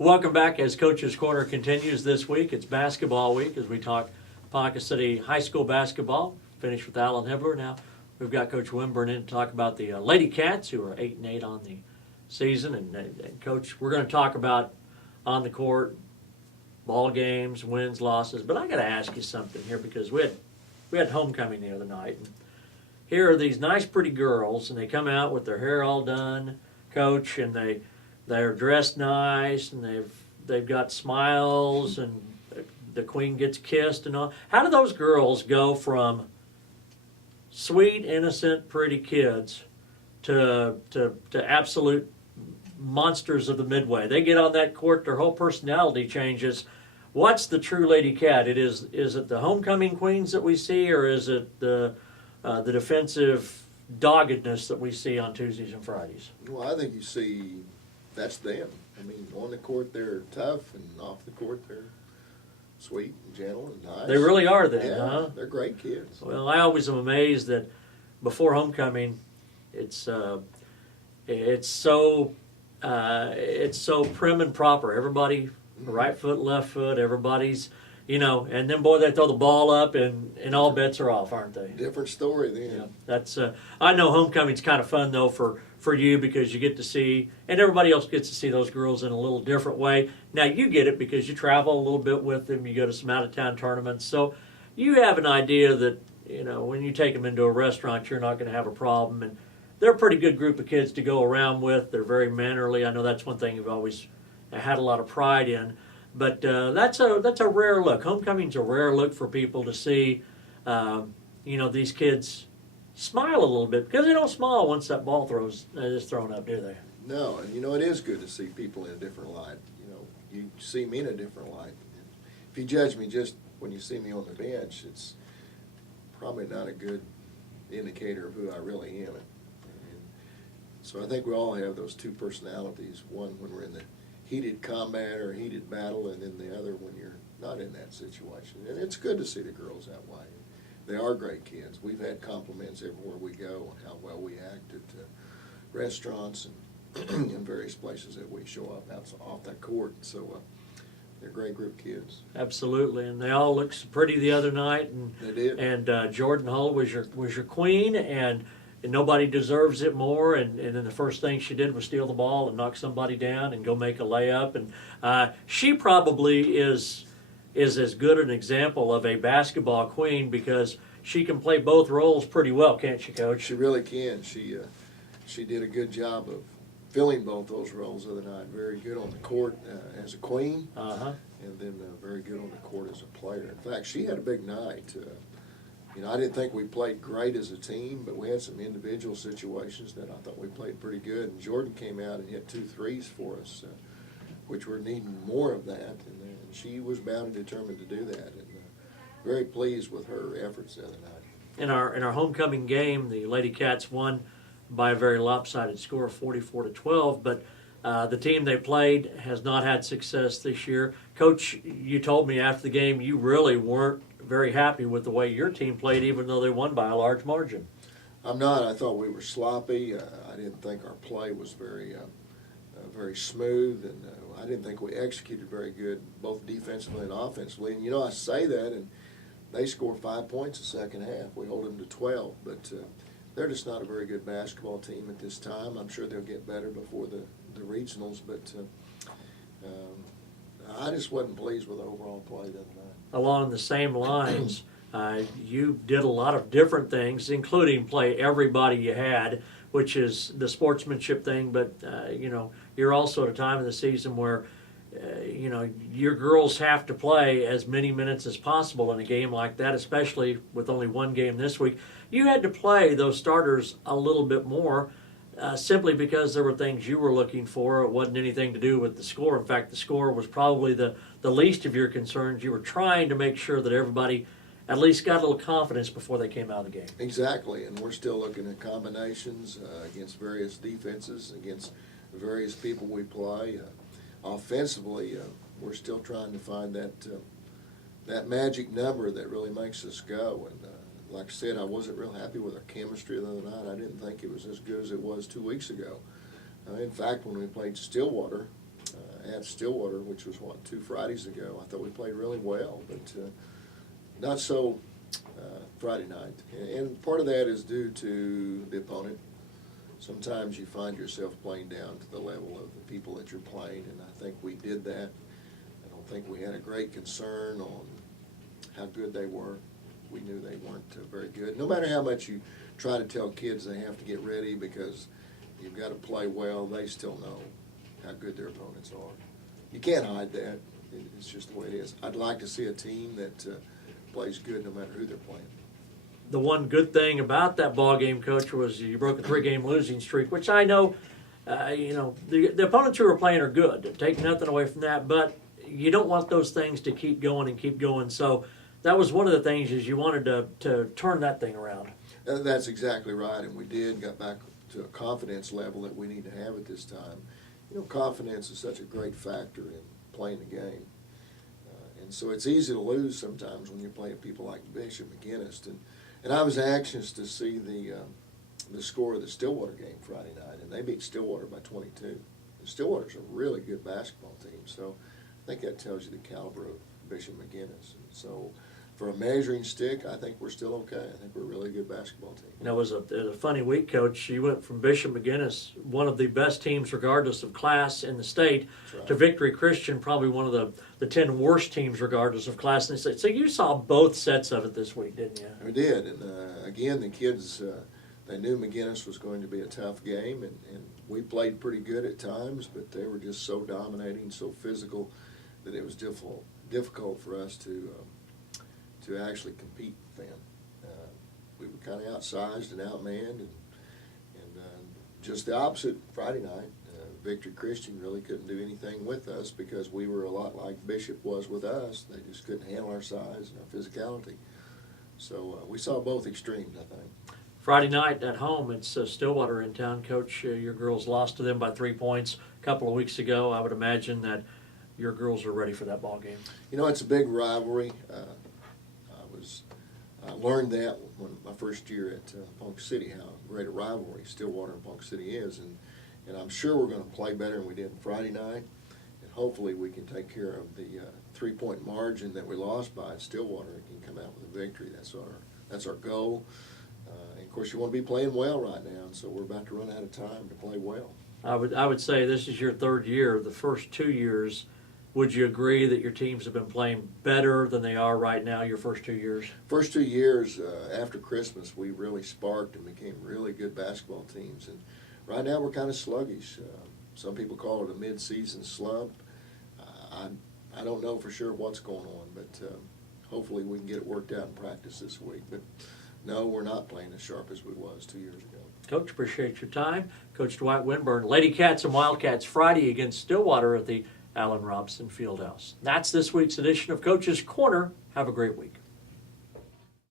Welcome back as Coach's Corner continues this week. It's basketball week as we talk Ponca City High School basketball. Finished with Alan Hibbler. Now we've got Coach Winburn in to talk about the Lady Cats, who are 8-8 on the season. And Coach, we're going to talk about on the court, ball games, wins, losses. But I got to ask you something here because we had homecoming the other night. And here are these nice, pretty girls, and they come out with their hair all done, Coach, and they're dressed nice, and they've got smiles, and the queen gets kissed and all. How do those girls go from sweet, innocent, pretty kids to absolute monsters of the Midway? They get on that court, their whole personality changes. What's the true Lady Cat? Is it the homecoming queens that we see, or is it the defensive doggedness that we see on Tuesdays and Fridays? Well, I think you see that's them. I mean, on the court they're tough, and off the court they're sweet and gentle and nice. They really are then, yeah, huh? They're great kids. Well, I always am amazed that before homecoming, it's so prim and proper. Everybody, right foot, left foot. Everybody's, and then boy, they throw the ball up, and all bets are off, aren't they? Different story then. Yeah, that's. I know homecoming's kind of fun though for you because you get to see, and everybody else gets to see those girls in a little different way. Now you get it because you travel a little bit with them. You go to some out of town tournaments, so you have an idea that when you take them into a restaurant, you're not going to have a problem. And they're a pretty good group of kids to go around with. They're very mannerly. I know that's one thing you've always had a lot of pride in. But that's a rare look. Homecoming's a rare look for people to see. These kids smile a little bit because they don't smile once that ball is thrown up, do they? No, and it is good to see people in a different light. You see me in a different light. If you judge me just when you see me on the bench, it's probably not a good indicator of who I really am. And so I think we all have those two personalities. One when we're in the heated combat or heated battle, and then the other when you're not in that situation. And it's good to see the girls that way. They are great kids. We've had compliments everywhere we go on how well we act at restaurants and in various places that we show up off that court. So they're a great group of kids. Absolutely, and they all looked so pretty the other night. And they did. And Jordan Hull was your queen, and nobody deserves it more. And then the first thing she did was steal the ball and knock somebody down and go make a layup. And she probably is as good an example of a basketball queen because she can play both roles pretty well, can't she, Coach? She really can. She did a good job of filling both those roles the other night. Very good on the court as a queen, and then very good on the court as a player. In fact, she had a big night. I didn't think we played great as a team, but we had some individual situations that I thought we played pretty good. And Jordan came out and hit 2 threes for us, which we're needing more of that. And she was bound and determined to do that. And very pleased with her efforts the other night. In our homecoming game, the Lady Cats won by a very lopsided score of 44-12. But the team they played has not had success this year. Coach, you told me after the game you really weren't very happy with the way your team played, even though they won by a large margin. I'm not. I thought we were sloppy. I didn't think our play was very smooth, and I didn't think we executed very good, both defensively and offensively. And I say that, and they score 5 points the second half. We hold them to 12, but they're just not a very good basketball team at this time. I'm sure they'll get better before the regionals, but I just wasn't pleased with the overall play the other night. Along the same lines, you did a lot of different things, including play everybody you had, which is the sportsmanship thing. But you're also at a time of the season where your girls have to play as many minutes as possible in a game like that, especially with only one game this week. You had to play those starters a little bit more. Simply because there were things you were looking for. It wasn't anything to do with the score. In fact, the score was probably the least of your concerns. You were trying to make sure that everybody at least got a little confidence before they came out of the game. Exactly, and we're still looking at combinations against various defenses, against various people we play. Offensively, we're still trying to find that magic number that really makes us go. And like I said, I wasn't real happy with our chemistry the other night. I didn't think it was as good as it was 2 weeks ago. In fact, when we played Stillwater at Stillwater, which was, 2 Fridays ago. I thought we played really well, but not so Friday night. And part of that is due to the opponent. Sometimes you find yourself playing down to the level of the people that you're playing, and I think we did that. I don't think we had a great concern on how good they were. We knew they weren't very good. No matter how much you try to tell kids they have to get ready because you've got to play well, they still know how good their opponents are. You can't hide that. It's just the way it is. I'd like to see a team that plays good no matter who they're playing. The one good thing about that ball game, Coach, was you broke a 3-game losing streak, which I know, the opponents you were playing are good. Take nothing away from that, but you don't want those things to keep going and keep going. So that was one of the things is you wanted to turn that thing around. That's exactly right, and we did. Got back to a confidence level that we need to have at this time. Confidence is such a great factor in playing the game. And so it's easy to lose sometimes when you're playing people like Bishop McGinnis. And I was anxious to see the score of the Stillwater game Friday night, and they beat Stillwater by 22. And Stillwater's a really good basketball team, so I think that tells you the caliber of Bishop McGinnis. And so for a measuring stick, I think we're still okay. I think we're a really good basketball team. It was a funny week, Coach. You went from Bishop McGinnis, one of the best teams regardless of class in the state, Right, to Victory Christian, probably one of the 10 worst teams regardless of class in the state. So you saw both sets of it this week, didn't you? We did, and again, the kids, they knew McGinnis was going to be a tough game, and we played pretty good at times, but they were just so dominating, so physical, that it was difficult for us to actually compete with them. We were kind of outsized and outmanned, and just the opposite Friday night. Victory Christian really couldn't do anything with us because we were a lot like Bishop was with us. They just couldn't handle our size and our physicality. So we saw both extremes, I think. Friday night at home, it's Stillwater in town. Coach, your girls lost to them by 3 points a couple of weeks ago. I would imagine that your girls are ready for that ball game. It's a big rivalry. I learned that when my first year at Ponca City, how great a rivalry Stillwater and Ponca City is, and I'm sure we're going to play better than we did Friday night, and hopefully we can take care of the 3-point margin that we lost by at Stillwater and can come out with a victory. That's our goal. And of course, you want to be playing well right now, and so we're about to run out of time to play well. I would say this is your 3rd year. The first 2 years, would you agree that your teams have been playing better than they are right now, your first 2 years? First 2 years after Christmas, we really sparked and became really good basketball teams. And right now we're kind of sluggish. Some people call it a mid-season slump. I don't know for sure what's going on, but hopefully we can get it worked out in practice this week. But no, we're not playing as sharp as we was 2 years ago. Coach, appreciate your time. Coach Dwight Winburn, Lady Cats and Wildcats Friday against Stillwater at the Allen Robson Fieldhouse. That's this week's edition of Coach's Corner. Have a great week.